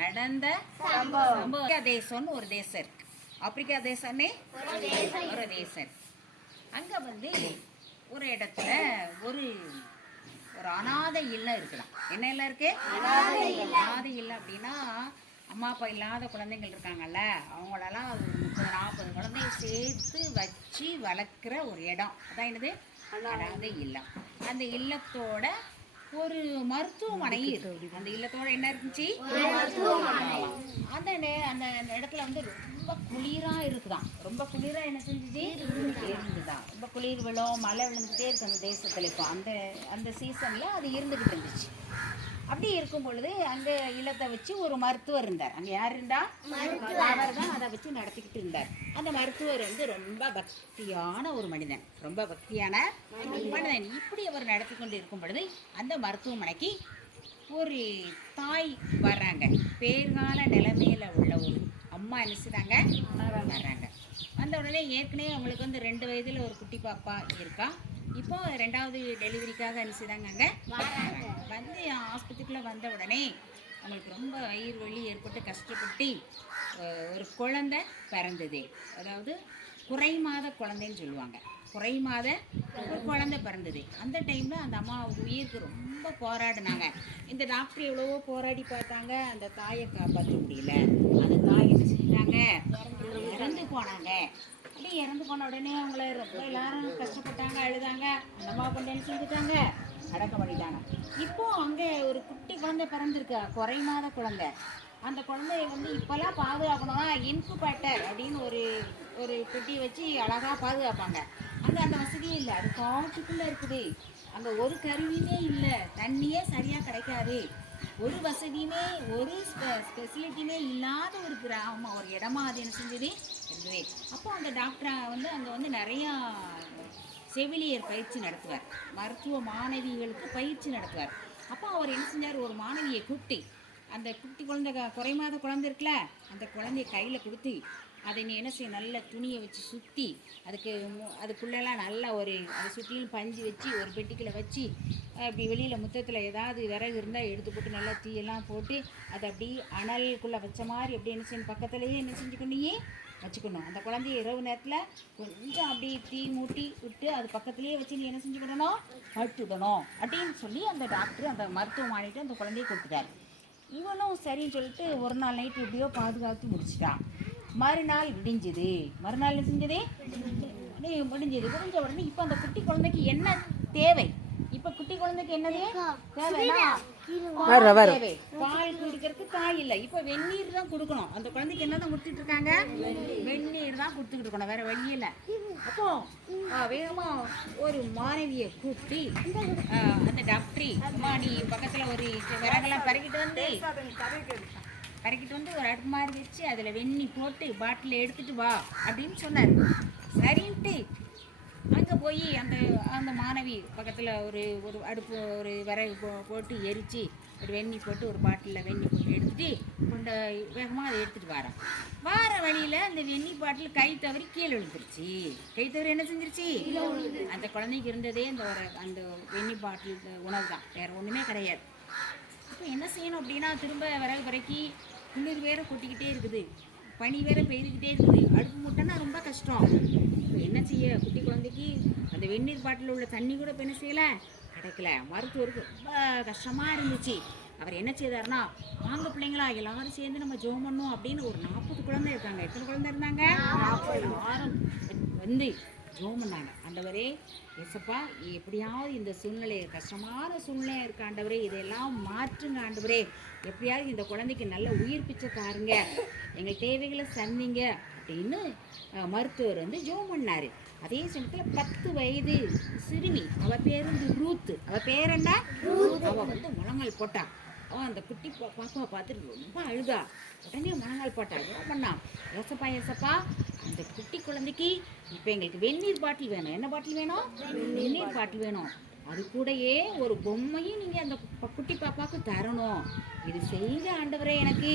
நடந்த சம்பவம். ஆப்பிரிக்கா தேசம்னு ஒரு தேசம் இருக்கு. ஆப்பிரிக்கா தேசம்னே ஒரு தேசம் அங்க வந்து ஒரு இடத்துல ஒரு ஒரு அனாதை இல்லம் இருக்கலாம். என்ன இல்லம் இருக்கு? அனாதை இல்லம். அப்படின்னா அம்மா அப்பா இல்லாத குழந்தைகள் இருக்காங்கல்ல அவங்களெல்லாம் ஒரு முப்பது நாற்பது குழந்தைய சேர்த்து வச்சு வளர்க்குற ஒரு இடம். அதான் என்னது? அனாதை இல்லம். அந்த இல்லத்தோட ஒரு மருத்துவமனை அந்த இல்லத்தோட என்ன இருந்துச்சு? அந்த நே- அந்த அந்த இடத்துல வந்து ரொம்ப குளிரா இருக்குதாம் ரொம்ப குளிரா என்ன செஞ்சுச்சு? இருந்துதான். ரொம்ப குளிர் விழும் மழை விழுந்துட்டே இருக்கு அந்த தேசத்துல இப்போ. அந்த அந்த சீசன்ல அது இருந்துகிட்டு இருந்துச்சு. அப்படி இருக்கும் பொழுது அங்க இல்லத்தை வச்சு ஒரு மருத்துவர் இருந்தார். அங்க யார் இருந்தா? அவர் தான் அதை வச்சு நடத்திக்கிட்டு இருந்தார். அந்த மருத்துவர் வந்து ரொம்ப பக்தியான ஒரு மனிதன். ரொம்ப பக்தியான மனிதன். இப்படி அவர் நடத்தி கொண்டு இருக்கும் பொழுது அந்த மருத்துவமனைக்கு ஒரு தாய் வர்றாங்க. பேர்கால நிலைமையில உள்ள ஒரு அம்மா என்ன செய்றாங்க? வர்றாங்க. வந்த உடனே ஏற்கனவே அவங்களுக்கு வந்து ரெண்டு வயதுல ஒரு குட்டி பாப்பா இருக்கா. இப்போ ரெண்டாவது டெலிவரிக்காக என்ன வந்து ஆஸ்பத்திரிக்குள்ள வந்த உடனே அவங்களுக்கு ரொம்ப வயிறு வலி ஏற்பட்டு கஷ்டப்பட்டு ஒரு குழந்தை பிறந்தது. அதாவது குறை மாத குழந்தைன்னு சொல்லுவாங்க. குறை மாத ஒரு குழந்தை பிறந்தது. அந்த டைம்ல அந்த அம்மா உயிருக்கு ரொம்ப போராடினாங்க. இந்த டாக்டர் எவ்வளவோ போராடி பார்த்தாங்க. அந்த தாயை காப்பாற்ற முடியல. அந்த தாய் என்ன செஞ்சாங்க? இறந்து போனாங்க. எப்படி இறந்து போன உடனே அவங்கள ரொம்ப எல்லாரும் கஷ்டப்பட்டாங்க அழுதாங்க. அம்மா கொண்டு செஞ்சுட்டாங்க அடக்கம் பண்ணிட்டாங்க. இப்போ அங்கே ஒரு குட்டி குழந்தை பிறந்திருக்கு. குறை மாத குழந்தை. அந்த குழந்தைய வந்து இப்போல்லாம் பாதுகாக்கணும்னா இன்குபேட்டர் அப்படின்னு ஒரு ஒரு பெட்டி வச்சு அழகாக பாதுகாப்பாங்க. அங்கே அந்த வசதியே இல்லை. அது காட்டுக்குள்ளே இருக்குது. அங்கே ஒரு கருவியுமே இல்லை. தண்ணியே சரியாக கிடைக்காது. ஒரு வசதியுமே ஒரு ஸ்பெசிலிட்டியுமே இல்லாத ஒரு கிராமம் ஒரு இடமா அது என்ன செஞ்சது இதுவே அப்போ அந்த டாக்டரை வந்து அங்கே வந்து நிறையா செவிலியர் பயிற்சி நடத்துவார். மருத்துவ மாணவிகளுக்கு பயிற்சி நடத்துவார். அப்போ அவர் என்ன செஞ்சார்? ஒரு மாணவியை குட்டி அந்த குட்டி குழந்தை க- குறைமாத குழந்தை இருக்குல்ல அந்த குழந்தைய கையில் கொடுத்து அதை நீ என்ன செய்ய நல்ல துணியை வச்சு சுற்றி அதுக்கு அதுக்குள்ளெல்லாம் நல்லா ஒரு அதை சுற்றிலும் பஞ்சு வச்சு ஒரு பெட்டிக்கில் வச்சு அப்படி வெளியில் முத்தத்தில் ஏதாவது விறகு இருந்தால் எடுத்து போட்டு நல்லா தீயெல்லாம் போட்டு அதை அப்படி அனலுக்குள்ளே வச்ச மாதிரி அப்படி என்ன செய்யணும் பக்கத்துலேயே என்ன செஞ்சுக்கணும் வச்சுக்கணும். அந்த குழந்தைய இரவு நேரத்தில் கொஞ்சம் அப்படி தீ மூட்டி விட்டு அது பக்கத்துலேயே வச்சு நீ என்ன செஞ்சுக்கிடணும் பட்டுடணும் அப்படின்னு சொல்லி அந்த டாக்டர் அந்த மருத்துவமனைட்டு அந்த குழந்தைய கொடுத்துட்டார் இவனும் சரின்னு சொல்லிட்டு ஒரு நாள் நைட்டு எப்படியோ பாதுகாத்து முடிச்சிட்டான். மறுநாள் விடிஞ்சுது. மறுநாள் என்ன செஞ்சது? முடிஞ்சது. முடிஞ்ச உடனே இப்போ அந்த குட்டி குழந்தைக்கு என்ன தேவை? இப்போ குட்டி குழந்தைக்கு என்னது? தேவைன்னா பால் தேவை. பால் குடிக்கிறதுக்கு தாய் இல்லை. இப்போ வெந்நீர் தான் கொடுக்கணும். அந்த குழந்தைக்கு என்ன தான் கொடுத்துட்டு இருக்காங்க? வெந்நீர். தான் கொடுத்துக்கிட்டு இருக்கணும். வேற வழி இல்லை. அப்போ வேகமா ஒரு மாணவியை கூப்பிட்டு ஆ, அந்த டாக்டரி அம்மா நீ பக்கத்துல ஒரு விறகெல்லாம் பறக்கிட்டு வந்து பறக்கிட்டு வந்து ஒரு அடுப்பு மாதிரி வச்சு அதில் வெண்ணி போட்டு பாட்டில் எடுத்துட்டு வா அப்படின்னு சொன்னார். சரின்ட்டு அங்கே போய் அந்த அந்த மாணவி பக்கத்தில் ஒரு ஒரு அடுப்பு ஒரு விறகு போ- போட்டு எரித்து ஒரு வெண்ணி போட்டு ஒரு பாட்டிலில் வெண்ணி போட்டு எடுத்துகிட்டு கொண்ட வேகமாக அதை எடுத்துகிட்டு வரேன். வார வழியில் அந்த வெண்ணி பாட்டில் கை தவறி கீழே விழுந்துருச்சு. கை தவறி என்ன செஞ்சிருச்சு? அந்த குழந்தைக்கு இருந்ததே அந்த ஒரு அந்த வெண்ணி பாட்டில் உணவு தான். வேறு ஒன்றுமே கிடையாது. இப்போ என்ன செய்யணும் அப்படின்னா திரும்ப விறகு பிறக்கி இன்னொரு பேரை கொட்டிக்கிட்டே இருக்குது. பனி வேற பெய்துக்கிட்டே இருக்குது. அடுப்பு மூட்டைன்னா ரொம்ப கஷ்டம். இப்போ என்ன செய்ய? குட்டி குழந்தைக்கு அந்த வெந்நீர் பாட்டில் உள்ள தண்ணி கூட இப்போ என்ன செய்யலை? கிடைக்கல. மருத்துவருக்கு ரொம்ப கஷ்டமாக இருந்துச்சு. அவர் என்ன செய்தாருன்னா வாங்க பிள்ளைங்களா எல்லாரும் சேர்ந்து நம்ம ஜோம் பண்ணோம் அப்படின்னு ஒரு நாற்பது குழந்தை இருக்காங்க. எத்தனை குழந்தை இருந்தாங்க? வாரம் வந்து ஜோம் பண்ணாங்க ஆண்டவரே ஏசப்பா எப்படியாவது இந்த சூழ்நிலையை கஷ்டமான சூழ்நிலையாக இருக்க ஆண்டவரே இதெல்லாம் மாற்றுங்க ஆண்டவரே. எப்படியாவது இந்த குழந்தைக்கு நல்ல உயிர் பிச்சை தாருங்க. எங்கள் தேவைகளை சந்திங்க அப்படின்னு மருத்துவர் வந்து ஜோம் பண்ணாரு. அதே சமயத்தில் பத்து வயது சிறுமி அவ பேர் வந்து ரூத்து. அவ பேர் என்ன? அவ வந்து முழங்கால் போட்டா. அவன் அந்த குட்டி பாப்பாவை பார்த்துட்டு ரொம்ப அழுதா. உடனே முழங்கால் போட்டா. என்ன பண்ணா. ஏசப்பா ஏசப்பா அந்த குட்டி குழந்தைக்கு இப்போ எங்களுக்கு வெந்நீர் பாட்டில் வேணும். என்ன பாட்டில் வேணும்? வெந்நீர் பாட்டில் வேணும். அது கூடயே ஒரு பொம்மையும் நீங்கள் அந்த குட்டி பாப்பாவுக்கு தரணும். இது செய்த ஆண்டவரே எனக்கு.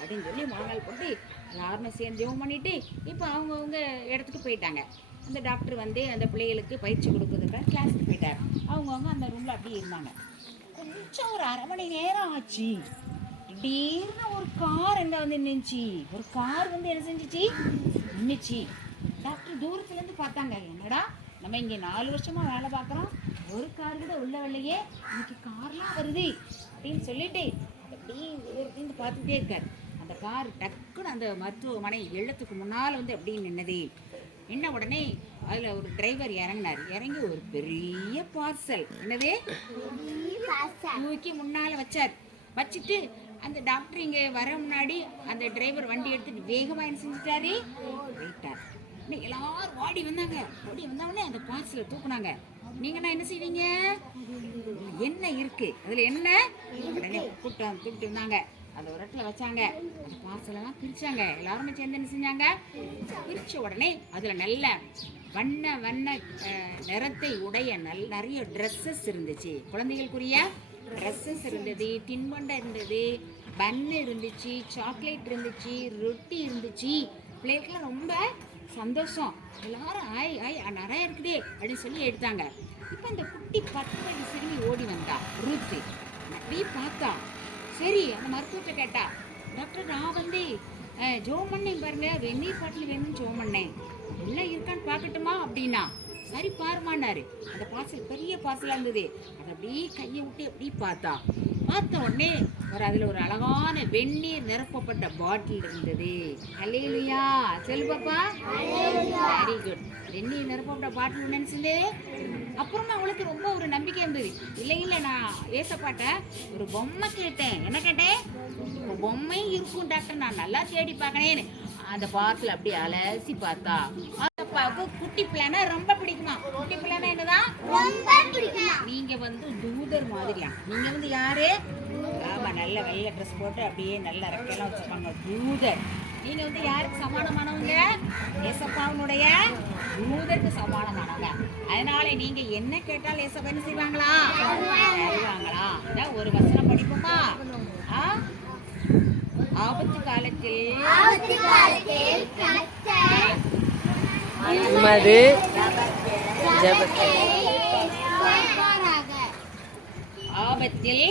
அப்படின்னு சொல்லி முழங்கால் போட்டு எல்லாருமே சேர்ந்து ஜெபம் பண்ணிட்டு இப்போ அவங்கவுங்க இடத்துக்கு போயிட்டாங்க. அந்த டாக்டர் வந்து அந்த பிள்ளைகளுக்கு பயிற்சி கொடுக்குறதுக்காக கிளாஸுக்கு போயிட்டார். அவங்கவுங்க அந்த ரூமில் அப்படியே இருந்தாங்க. கொஞ்சம் ஒரு அரை மணி நேரம் ஆச்சு. திடீர்னு ஒரு கார் எங்க வந்து நின்றுச்சு ஒரு கார் வந்து என்ன செஞ்சிச்சு? நின்னுச்சு டாக்டர் தூரத்துல இருந்து பார்த்தாங்க. என்னடா நம்ம இங்க நாலு வருஷமா வேலை பார்க்குறோம். ஒரு கார் கூட உள்ள வரலையே. இன்னைக்கு கார்லாம் வருது. அப்படின்னு சொல்லிட்டு அப்படியே இருந்து பார்த்துட்டே இருக்கார். அந்த கார் டக்குன்னு அந்த மருத்துவமனை எழுத்துக்கு முன்னால் வந்து அப்படியே நின்னது. என்ன உடனே அதில் ஒரு டிரைவர் இறங்கினார். இறங்கி ஒரு பெரிய பார்சல் என்னது? தூக்கி முன்னால் வச்சார். வச்சுட்டு அந்த டாக்டர் இங்கே வர முன்னாடி அந்த டிரைவர் வண்டி எடுத்துகிட்டு வேகமாக என்ன செஞ்சுட்டாரு? போயிட்டார். இன்னும் எல்லாரும் ஓடி வந்தாங்க. ஓடி வந்தவொடனே அந்த பார்சலை தூக்குனாங்க. நீங்கன்னா என்ன செய்வீங்க? என்ன இருக்கு? அதில் என்ன? உடனே கூட்டம் தூக்கிட்டு வந்தாங்க. அந்த ஒரு இடத்துல வச்சாங்க. அந்த பார்சலெல்லாம் பிரித்தாங்க எல்லாருமே சேர்ந்து என்ன செஞ்சாங்க? பிரித்த உடனே அதில் நல்ல வண்ண வண்ண நிறத்தை உடைய நல் நிறைய ட்ரெஸ்ஸஸ் இருந்துச்சு. குழந்தைகளுக்குரிய ட்ரெஸ்ஸஸ் இருந்தது தின்பண்டம் இருந்தது பன் இருந்துச்சு சாக்லேட் இருந்துச்சு ரொட்டி இருந்துச்சு. பிள்ளைகளுக்குலாம் ரொம்ப சந்தோஷம். எல்லாரும் ஆய் ஆய் நிறையா இருக்குதே அப்படின்னு சொல்லி எடுத்தாங்க. இப்போ அந்த குட்டி பத்து மணி சிறுமி ஓடி வந்தா ரூத்து. அப்படியே பார்த்தா சரி அந்த மருத்துவத்தை கேட்டா டாக்டர் நான் வந்து அஹ், ஜோம் பண்ணேன் பாருங்க வெந்நீர் பாட்டில் வேணும்னு ஜோம் பண்ணேன் எல்லாம் இருக்கான்னு பார்க்கட்டுமா? அப்படின்னா சரி பாருமான்னாரு அந்த பார்சல் பெரிய பார்சலாக இருந்தது. அதை அப்படியே கையை விட்டு அப்படியே பார்த்தா. பார்த்த உடனே ஒரு அதில் ஒரு அழகான வெந்நீர் நிரப்பப்பட்ட பாட்டில் இருந்தது. அல்லேலுயா சொல்லு பாப்பா. வெரி குட் வெந்நீர் நிரப்பப்பட்ட பாட்டில் நினச்சிருந்தது அப்புறமா அவளுக்கு ரொம்ப ஒரு நம்பிக்கை இருந்தது இல்லை இல்லை நான் ஏசப்பாட்ட ஒரு பொம்மை கேட்டேன். என்ன கேட்டேன்? ஒரு பொம்மை இருக்கும் டாக்டர். நான் நல்லா தேடி பார்க்கணேன்னு அந்த பாட்டில் அப்படியே அலசி பார்த்தா. அந்த அப்பாவுக்கு குட்டி பிள்ளைனா ரொம்ப பிடிக்குமா? குட்டி பிள்ளைனா என்னதான் நீங்க வந்து தூதர் மாதிரியா? நீங்க வந்து யாரு? ஆமா நல்ல வெள்ளை ட்ரெஸ் போட்டு அப்படியே நல்ல ரெக்கையெல்லாம் வச்சிருப்பாங்க. தூதர். நீங்க வந்து யாருக்கு சமானமானவங்க? ஏசப்பாவனுடைய தூதருக்கு சமானமானவங்க. அதனால நீங்க என்ன கேட்டாலும் ஏசப்பா என்ன செய்வாங்களா? இதான் ஒரு வசனம் படிப்போமா? ஆபத்து காலத்தில் உமது ஜெபத்தை ஆபத்தில்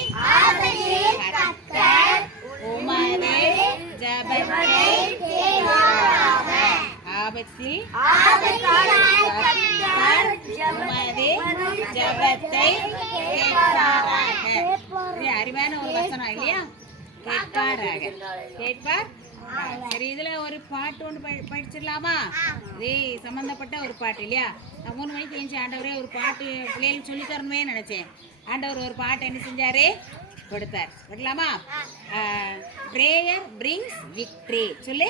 கர்த்தர் உமது ஜெபத்தை ஆபத்தில் கர்த்தர் உமது ஜெபத்தை கேட்பாராக இது அருமையான ஒரு வசனம் இல்லையா கேட்பாராக கேட்பார் சரி இதுல ஒரு பாட்டு ஒன்று படிச்சிடலாமா? இதே சம்மந்தப்பட்ட ஒரு பாட்டு இல்லையா? நான் மூணு மணிக்கு எழுந்து ஆண்டவரே ஒரு பாட்டு பிள்ளைகளுக்கு சொல்லி தரணுமே நினைச்சேன். ஆண்டவர் ஒரு பாட்டு என்ன செஞ்சாரு? கொடுத்தார். விடலாமா ப்ரேயர் பிரிங்ஸ் விக்ட்ரி சொல்லு.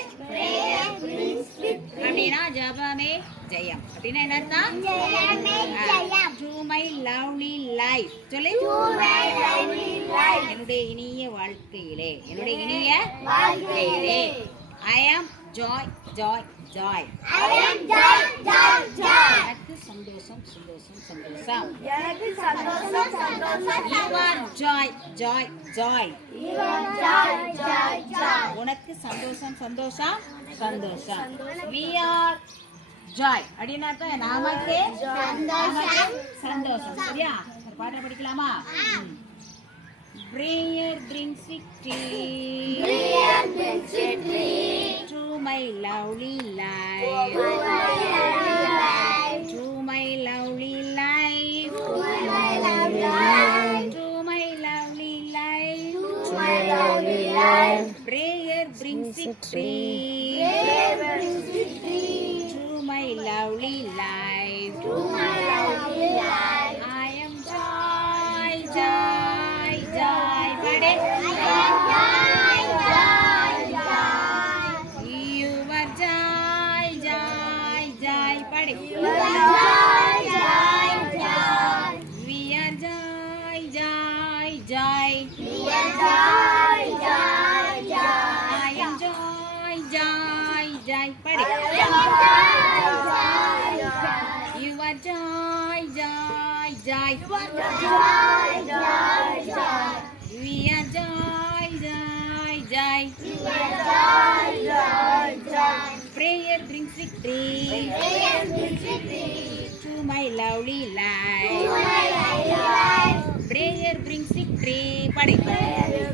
ஜபமே ஜெயம் அப்படின்னா என்ன அர்த்தம் டு மை லவ்லி லைஃப் சொல்லு என்னுடைய இனிய வாழ்க்கையிலே என்னுடைய இனிய வாழ்க்கையிலே ஐ ஆம் ஜாய் ஜாய் ஜாய் எனக்கு சந்தோஷம் சந்தோஷம் சந்தோஷம். You are joy joy joy உனக்கு சந்தோஷம் சந்தோஷம் சந்தோஷம். வி ஆர் ஜாய் அப்படின்னு அர்த்தம் நமக்கு சந்தோஷம். சரியா? பாட்டை படிக்கலாமா? Prayer brings victory to my lovely life. tree. tree. To my lovely life. To my lovely life. I am joy, joy, joy. But joy joy joy joy, joy. Joy joy joy joy, joy. Joy prayer brings victory. Prayer brings victory. To my lovely life. To my lovely life. Prayer brings victory. Padi prayer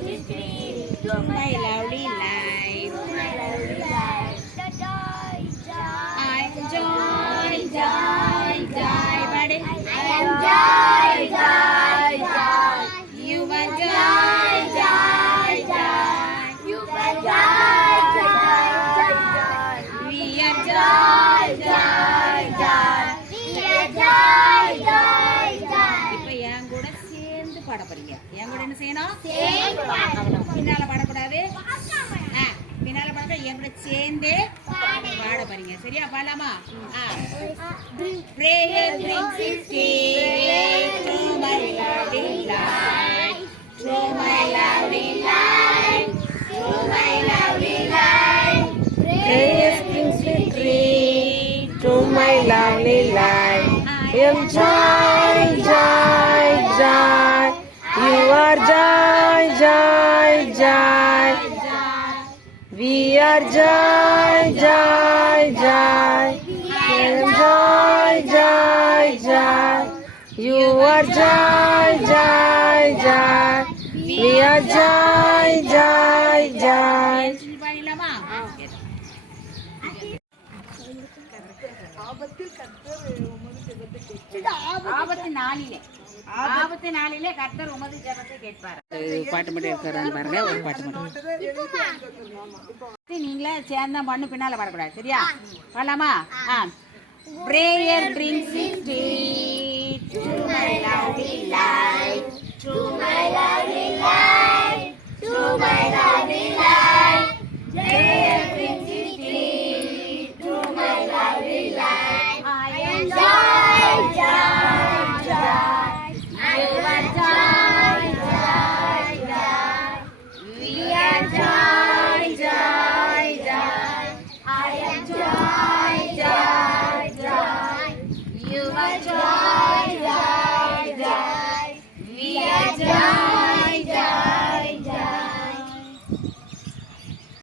பின்னால பாடக்கூடாது ஆ, பின்னால பாட என் கூட சேர்ந்தே பாட போறீங்க சரியா பாடலாமா Prayer brings his spirit to my lovely life, to my lovely life, to my lovely life. Praise brings victory to my lovely life. I am We are joy, joy, joy. I am joy, joy, joy. You are joy, joy, joy. We are joy, joy, joy. சொல்லி பாடிடலாமா ஆபத்து நாளிலே ஆபத்து நாளிலே கர்த்தர் உமது ஜெபத்தை கேட்பார் பாட்டு மட்டும் இருக்கிறான்னு பாருங்க ஒரு பாட்டு மட்டும் நீங்களே சேர்ந்தா பண்ணு பின்னால பாடக்கூடாது சரியா பாடலாமா ஆ prayer brings it to my lovely life to my lovely life to my lovely life prayer brings it to my lovely life I am joy joy